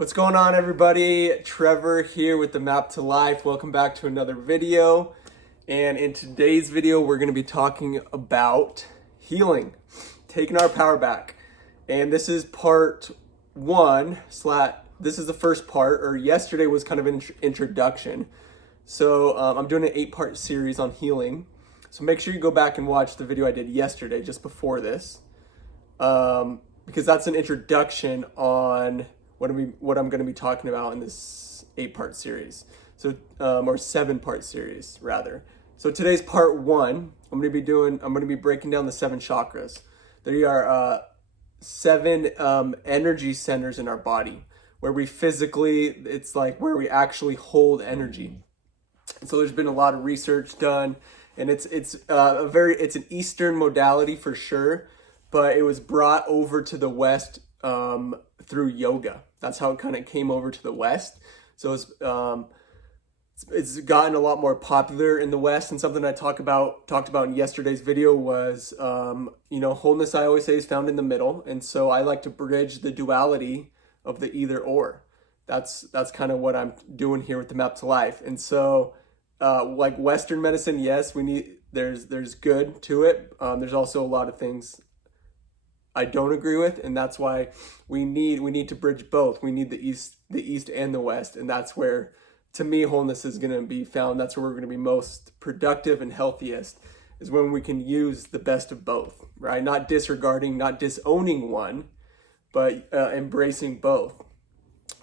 What's going on, everybody? Trevor here with the Map to Life. Welcome back to another video. And in today's video, we're going to be talking about healing, taking our power back. And this is part one, this is the first part, or yesterday was kind of an introduction. So I'm doing an 8-part series on healing. So make sure you go back and watch the video I did yesterday, just before this, because that's an introduction on what I'm going to be talking about in this 8-part series. So, or 7-part series rather. So today's part one. I'm going to be breaking down the 7 chakras. There are 7 energy centers in our body where we physically, it's like where we actually hold energy. And so there's been a lot of research done, and it's an Eastern modality for sure, but it was brought over to the West through yoga. That's how it kind of came over to the West. So it's gotten a lot more popular in the West. And something I talked about in yesterday's video was, wholeness, I always say, is found in the middle. And so I like to bridge the duality of the either or. That's kind of what I'm doing here with the Map to Life. And so, like Western medicine, yes, there's good to it. There's also a lot of things I don't agree with, and that's why we need to bridge both. We need the East and the West, and that's where, to me, wholeness is going to be found. That's where we're going to be most productive and healthiest, is when we can use the best of both, right? Not disregarding, not disowning one, but embracing both,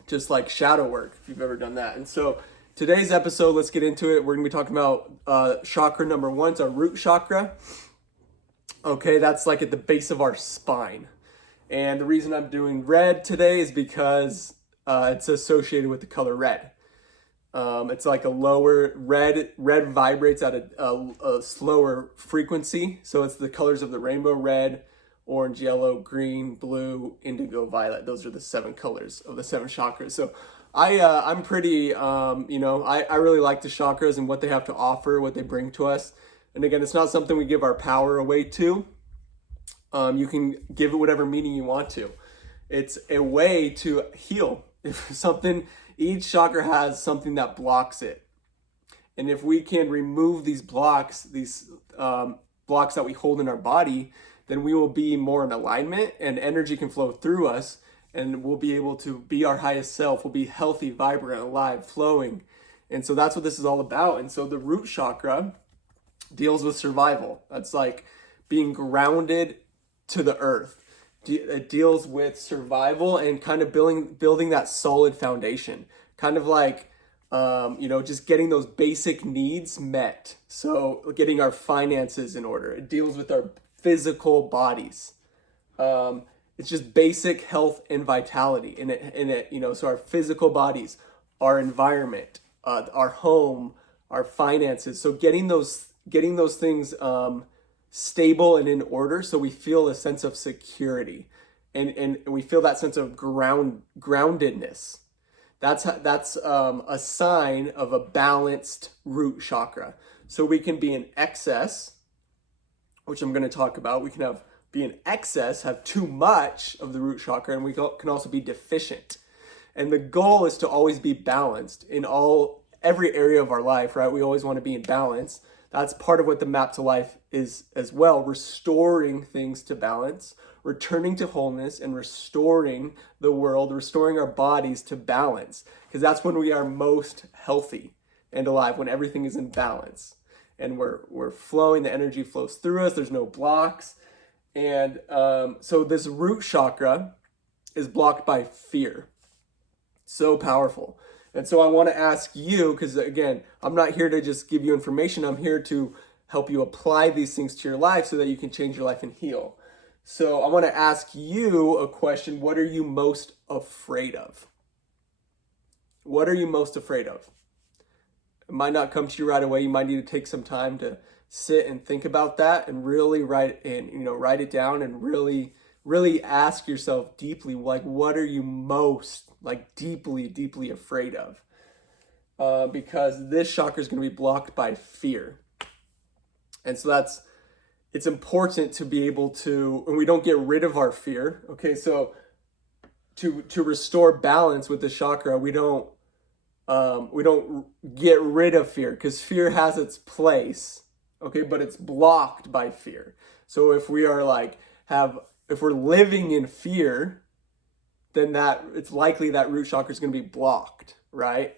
just like shadow work, if you've ever done that. And so today's episode, let's get into it. We're going to be talking about chakra number 1, it's our root chakra. Okay, that's like at the base of our spine. And the reason I'm doing red today is because it's associated with the color red. It's like a lower red vibrates at a slower frequency. So it's the colors of the rainbow: red, orange, yellow, green, blue, indigo, violet. Those are the 7 colors of the 7 chakras. So I'm pretty, I really like the chakras and what they have to offer, what they bring to us. And again, it's not something we give our power away to. You can give it whatever meaning you want to. It's a way to heal. Each chakra has something that blocks it. And if we can remove these blocks that we hold in our body, then we will be more in alignment and energy can flow through us, and we'll be able to be our highest self. We'll be healthy, vibrant, alive, flowing. And so that's what this is all about. And so the root chakra deals with survival. That's like being grounded to the earth. It deals with survival and kind of building that solid foundation. Kind of like, just getting those basic needs met. So getting our finances in order. It deals with our physical bodies. It's just basic health and vitality in it. So our physical bodies, our environment, our home, our finances. So getting those things stable and in order, so we feel a sense of security, and we feel that sense of groundedness. That's a sign of a balanced root chakra. So we can be in excess, which I'm going to talk about. We can be in excess, have too much of the root chakra, and we can also be deficient. And the goal is to always be balanced in every area of our life, right? We always want to be in balance. That's part of what the Map to Life is as well, restoring things to balance, returning to wholeness, and restoring the world, restoring our bodies to balance, because that's when we are most healthy and alive, when everything is in balance and we're flowing, the energy flows through us, there's no blocks. And so this root chakra is blocked by fear. So powerful. And so I want to ask you, because again, I'm not here to just give you information. I'm here to help you apply these things to your life so that you can change your life and heal. So I want to ask you a question. What are you most afraid of? What are you most afraid of? It might not come to you right away. You might need to take some time to sit and think about that and really write it down and really ask yourself deeply, like, what are you most deeply afraid of? Because this chakra is going to be blocked by fear. And so it's important to be able to, and we don't get rid of our fear. Okay, so to restore balance with the chakra, we don't get rid of fear, because fear has its place, okay, but it's blocked by fear. So if we are like if we're living in fear, then that it's likely that root chakra is going to be blocked, right?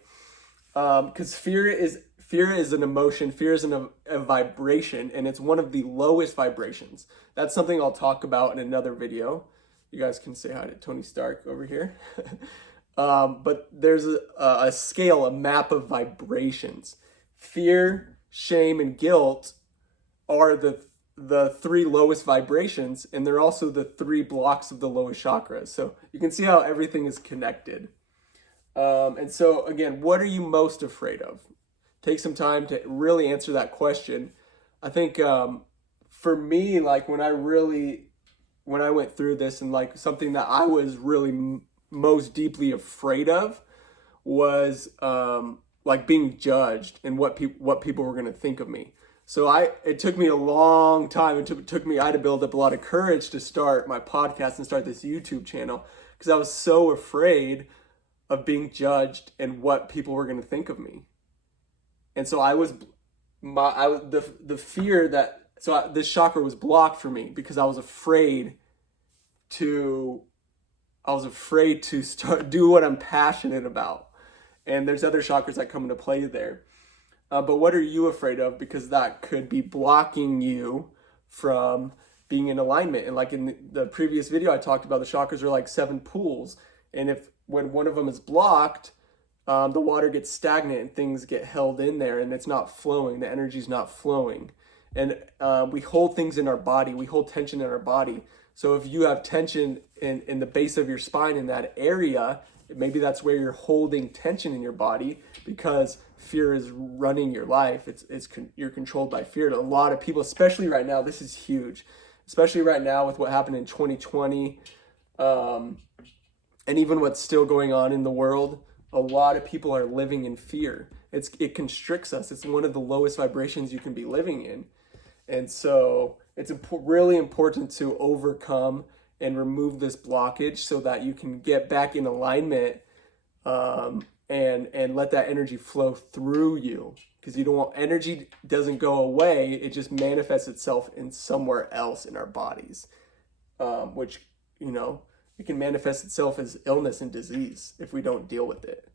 Because fear is an emotion, fear is a vibration, and it's one of the lowest vibrations. That's something I'll talk about in another video. You guys can say hi to Tony Stark over here. But there's a scale, a map of vibrations. Fear, shame, and guilt are the three lowest vibrations, and they're also the three blocks of the lowest chakras. So you can see how everything is connected. And so again, what are you most afraid of? Take some time to really answer that question. I think for me, like when I went through this, and like something that I was really most deeply afraid of was like being judged and what people were going to think of me. So it took me a long time. I had to build up a lot of courage to start my podcast and start this YouTube channel, because I was so afraid of being judged and what people were going to think of me. And so the fear that, this chakra was blocked for me because I was afraid to do what I'm passionate about. And there's other chakras that come into play there. But what are you afraid of? Because that could be blocking you from being in alignment. And like in the previous video, I talked about the chakras are like 7 pools. And when one of them is blocked, the water gets stagnant and things get held in there, and it's not flowing. The energy's not flowing. And we hold things in our body. We hold tension in our body. So if you have tension in the base of your spine in that area, maybe that's where you're holding tension in your body, because fear is running your life. You're controlled by fear. A lot of people, especially right now, this is huge, especially right now with what happened in 2020, and even what's still going on in the world. A lot of people are living in fear. It constricts us. It's one of the lowest vibrations you can be living in. And so it's really important to overcome and remove this blockage so that you can get back in alignment, and let that energy flow through you. Because energy doesn't go away, it just manifests itself in somewhere else in our bodies, which, it can manifest itself as illness and disease if we don't deal with it.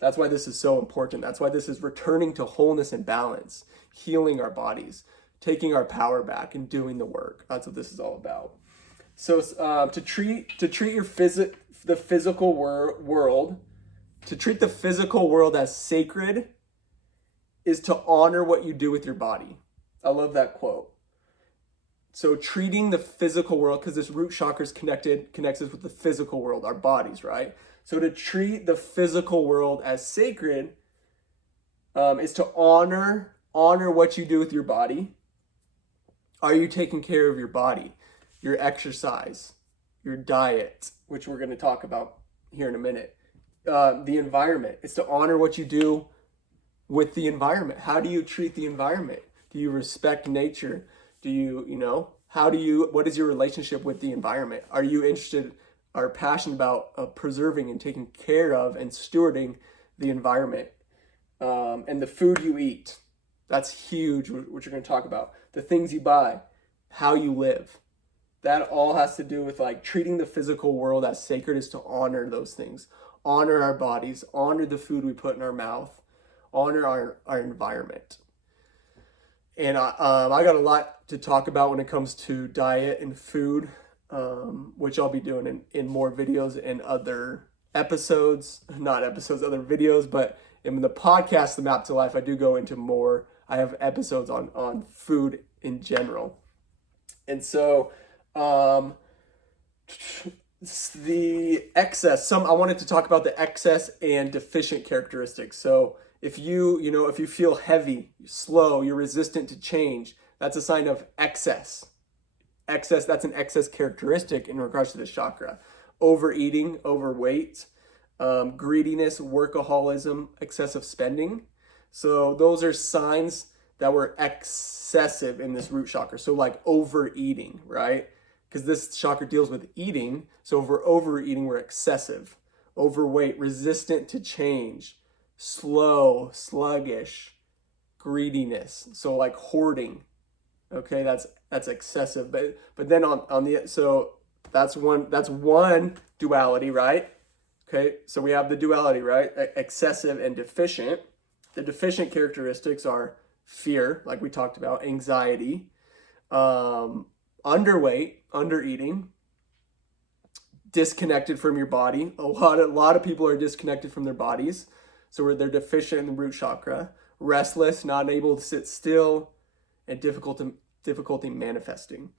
That's why this is so important. That's why this is returning to wholeness and balance, healing our bodies, taking our power back, and doing the work. That's what this is all about. So to treat the physical world as sacred is to honor what you do with your body. I love that quote. So treating the physical world, because this root chakra is connects us with the physical world, our bodies, right? So to treat the physical world as sacred is to honor what you do with your body. Are you taking care of your body, your exercise, your diet, which we're going to talk about here in a minute, the environment? It's to honor what you do with the environment. How do you treat the environment? Do you respect nature? Do you, what is your relationship with the environment? Are you interested or passionate about preserving and taking care of and stewarding the environment? And the food you eat, that's huge, which we're going to talk about. The things you buy, how you live. That all has to do with like treating the physical world as sacred, is to honor those things. Honor our bodies, honor the food we put in our mouth, honor our environment. And I got a lot to talk about when it comes to diet and food, which I'll be doing in more videos and other episodes, other videos, but in the podcast, The Map to Life, I do go into more. I have episodes on food in general. And so the excess, I wanted to talk about the excess and deficient characteristics. So if you feel heavy, slow, you're resistant to change, that's a sign of excess. That's an excess characteristic in regards to this chakra. Overeating, overweight, greediness, workaholism, excessive spending. So those are signs that were excessive in this root chakra. So like overeating, right? because this chakra deals with eating. So if we're overeating, we're excessive, overweight, resistant to change, slow, sluggish, greediness. So like hoarding. Okay, that's excessive. But then on the, so that's one duality, right? Okay, so we have the duality, right? Excessive and deficient. The deficient characteristics are fear, like we talked about, anxiety, underweight, undereating, disconnected from your body. A lot of people are disconnected from their bodies, so they're deficient in the root chakra. Restless, not able to sit still, and difficulty manifesting.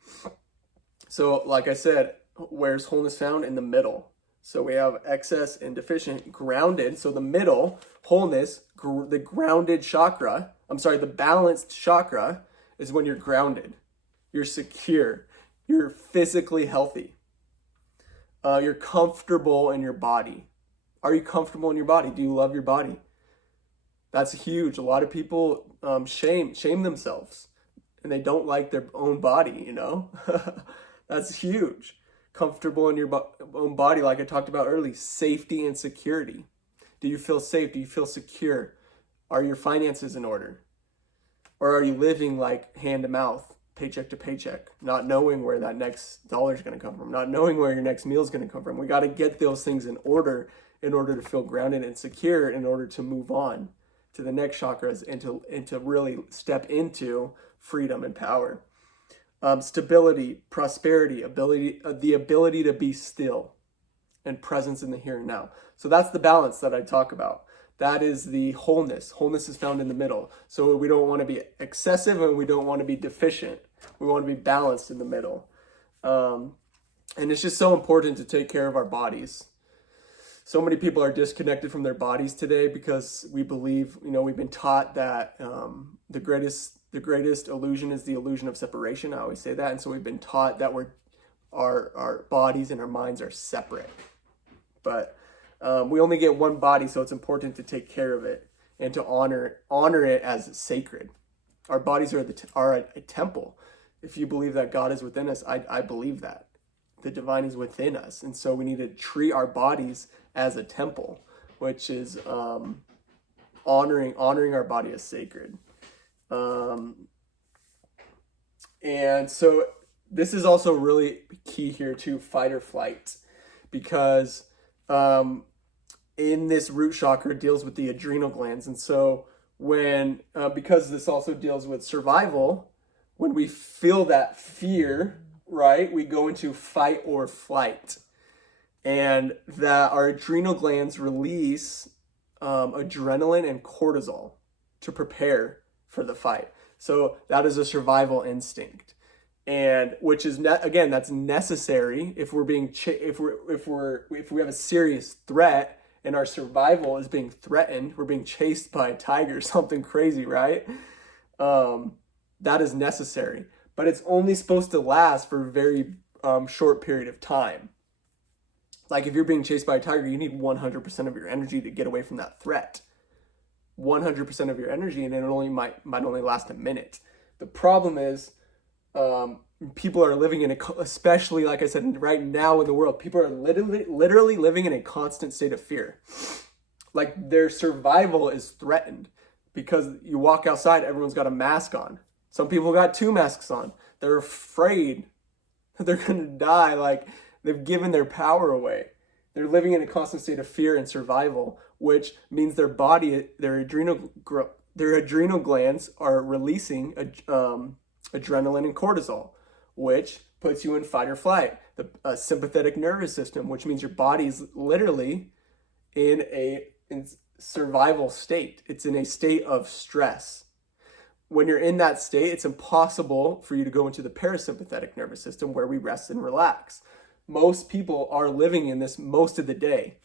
So, like I said, where's wholeness found? In the middle. So we have excess and deficient, grounded. So the middle, wholeness, the grounded chakra, the balanced chakra is when you're grounded. You're secure. You're physically healthy. You're comfortable in your body. Are you comfortable in your body? Do you love your body? That's huge. A lot of people shame themselves, and they don't like their own body, you know? That's huge. Comfortable in your own body, like I talked about earlier, safety and security. Do you feel safe? Do you feel secure? Are your finances in order? Or are you living like hand to mouth, paycheck to paycheck, not knowing where that next dollar is going to come from, not knowing where your next meal is going to come from? We got to get those things in order to feel grounded and secure, in order to move on to the next chakras and to really step into freedom and power. Stability, prosperity, the ability to be still, and presence in the here and now. So that's the balance that I talk about. That is the wholeness. Wholeness is found in the middle. So we don't want to be excessive and we don't want to be deficient. We want to be balanced in the middle. And it's just so important to take care of our bodies. So many people are disconnected from their bodies today because we believe, we've been taught that the greatest illusion is the illusion of separation. I always say that. And so we've been taught that our bodies and our minds are separate. But we only get one body, so it's important to take care of it and to honor it as sacred. Our bodies are a temple. If you believe that God is within us, I believe that. The divine is within us. And so we need to treat our bodies as a temple, which is honoring our body as sacred. And so this is also really key here to fight or flight, because in this root chakra deals with the adrenal glands. And so because this also deals with survival, when we feel that fear, right, we go into fight or flight, and that our adrenal glands release adrenaline and cortisol to prepare for the fight. So that is a survival instinct, and which is again, that's necessary if we're being if we have a serious threat and our survival is being threatened. We're being chased by a tiger, something crazy, right? That is necessary, but it's only supposed to last for a very short period of time. Like if you're being chased by a tiger, you need 100% of your energy to get away from that threat. 100% of your energy, and it might only last a minute. The problem is people are living in especially like I said, right now in the world, people are literally living in a constant state of fear. Like their survival is threatened because you walk outside, everyone's got a mask on. Some people got 2 masks on. They're afraid that they're going to die. Like they've given their power away. They're living in a constant state of fear and survival, which means their adrenal glands are releasing adrenaline and cortisol, which puts you in fight or flight. The sympathetic nervous system, which means your body's literally in survival state. It's in a state of stress. When you're in that state, it's impossible for you to go into the parasympathetic nervous system where we rest and relax. Most people are living in this most of the day,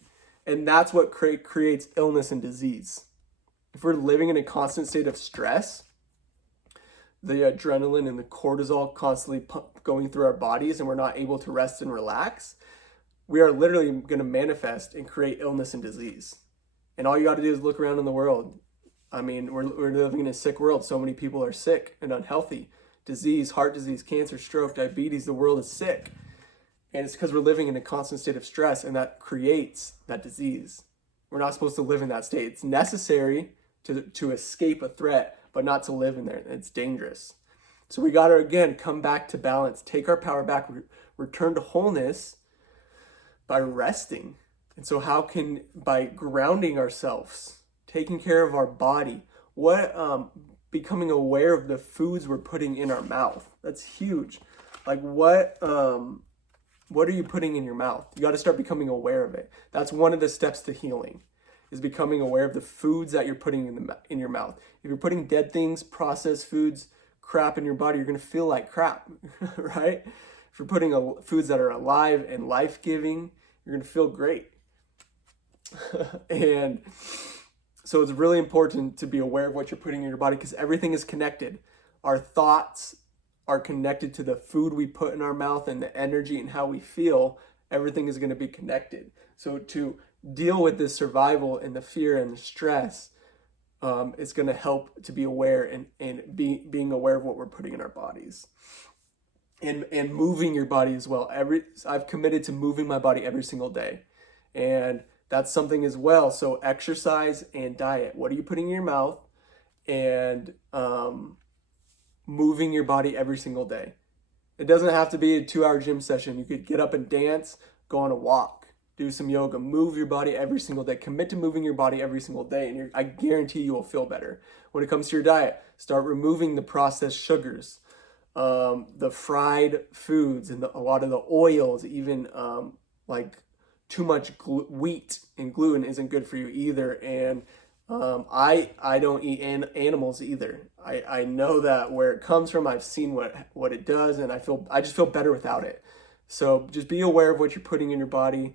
and that's what creates illness and disease. If we're living in a constant state of stress, the adrenaline and the cortisol constantly going through our bodies, and we're not able to rest and relax, we are literally going to manifest and create illness and disease. And all you got to do is look around in the world. I mean, we're living in a sick world. So many people are sick and unhealthy. disease, heart disease, cancer, stroke, diabetes. The world is sick. And it's because we're living in a constant state of stress, and that creates that disease. We're not supposed to live in that state. It's necessary to escape a threat, but not to live in there. It's dangerous. So we got to, again, come back to balance, take our power back, return to wholeness by resting. And so by grounding ourselves, taking care of our body, becoming aware of the foods we're putting in our mouth. That's huge. Like what are you putting in your mouth? You got to start becoming aware of it. That's one of the steps to healing, is becoming aware of the foods that you're putting in your mouth. If you're putting dead things, processed foods, crap in your body, you're going to feel like crap, right? If you're putting foods that are alive and life-giving, you're going to feel great. And so it's really important to be aware of what you're putting in your body, because everything is connected. Our thoughts are connected to the food we put in our mouth, and the energy and how we feel. Everything is going to be connected. So to deal with this survival and the fear and the stress, it's going to help to be aware and being aware of what we're putting in our bodies, and moving your body as well. I've committed to moving my body every single day, and that's something as well. So exercise and diet. What are you putting in your mouth? And moving your body every single day. It doesn't have to be a 2-hour gym session. You could get up and dance, go on a walk, do some yoga, move your body every single day. Commit to moving your body every single day, and I guarantee you will feel better. When it comes to your diet, start removing the processed sugars, the fried foods, and a lot of the oils. Even like too much wheat and gluten isn't good for you either. And I don't eat animals either. I know that where it comes from. I've seen what it does, and I just feel better without it. So just be aware of what you're putting in your body.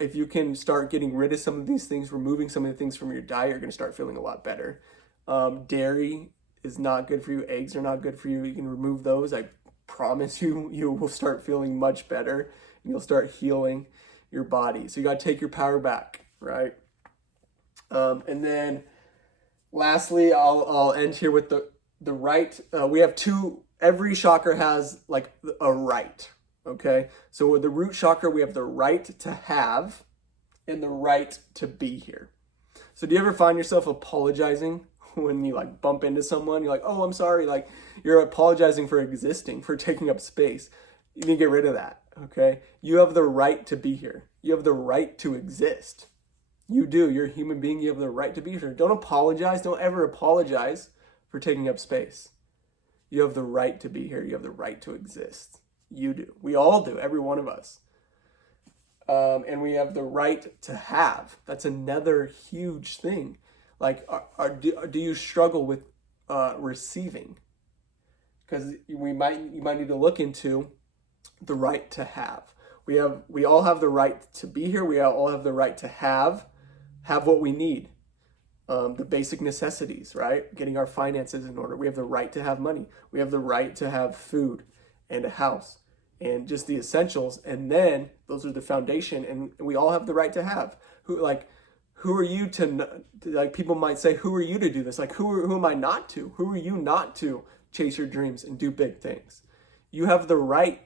If you can start getting rid of some of these things, removing some of the things from your diet, you're going to start feeling a lot better. Dairy is not good for you. Eggs are not good for you. You can remove those. I promise you will start feeling much better, and you'll start healing your body. So you got to take your power back, right? And then lastly, I'll end here with the right. We have every chakra has like a right. Okay. So with the root chakra, we have the right to have and the right to be here. So do you ever find yourself apologizing when you like bump into someone? You're like, oh, I'm sorry. Like you're apologizing for existing, for taking up space. You need to get rid of that. Okay. You have the right to be here. You have the right to exist. You do. You're a human being. You have the right to be here. Don't apologize. Don't ever apologize for taking up space. You have the right to be here. You have the right to exist. You do. We all do. Every one of us. And we have the right to have. That's another huge thing. Like, do you struggle with receiving? Because you might need to look into the right to have. We all have the right to be here. We all have the right to have what we need. The basic necessities, right? Getting our finances in order. We have the right to have money. We have the right to have food and a house and just the essentials. And then those are the foundation, and we all have the right to have. Who are you to, like, people might say, who are you to do this? Like, who am I not to? Who are you not to chase your dreams and do big things? You have the right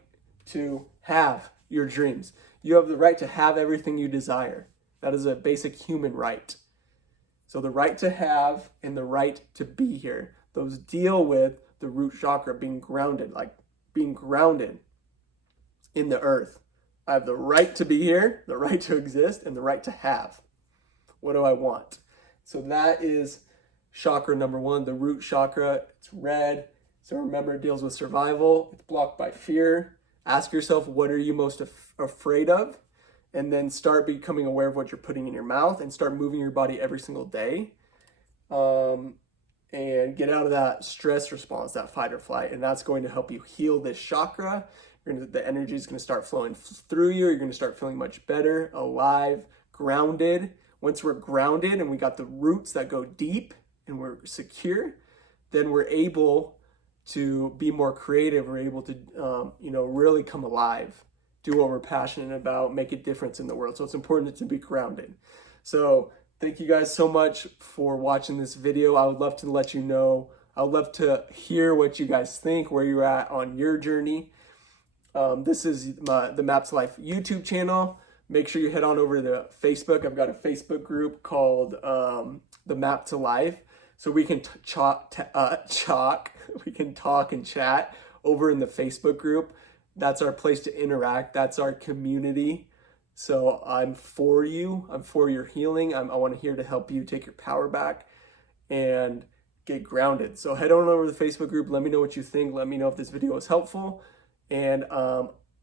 to have your dreams. You have the right to have everything you desire. That is a basic human right. So the right to have and the right to be here, those deal with the root chakra, being grounded, like being grounded in the earth. I have the right to be here, the right to exist, and the right to have. What do I want? So that is chakra number 1, the root chakra. It's red. So remember, it deals with survival. It's blocked by fear. Ask yourself, what are you most afraid of? And then start becoming aware of what you're putting in your mouth, and start moving your body every single day. And get out of that stress response, that fight or flight. And that's going to help you heal this chakra. The energy is going to start flowing through you. You're going to start feeling much better, alive, grounded. Once we're grounded and we got the roots that go deep and we're secure, then we're able to be more creative. We're able to, really come alive, do what we're passionate about, make a difference in the world. So it's important to be grounded. So thank you guys so much for watching this video. I would love to let you know I'd love to hear what you guys think, where you're at on your journey. This is the Maps Life YouTube channel. Make sure you head on over to Facebook. I've got a Facebook group called the Map to Life, so we can we can talk and chat over in the Facebook group. That's our place to interact. That's our community. So I'm for you. I'm for your healing. I want to here to help you take your power back and get grounded. So head on over to the Facebook group. Let me know what you think. Let me know if this video was helpful. And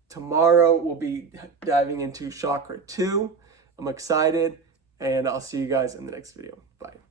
tomorrow we'll be diving into chakra 2. I'm excited, and I'll see you guys in the next video. Bye.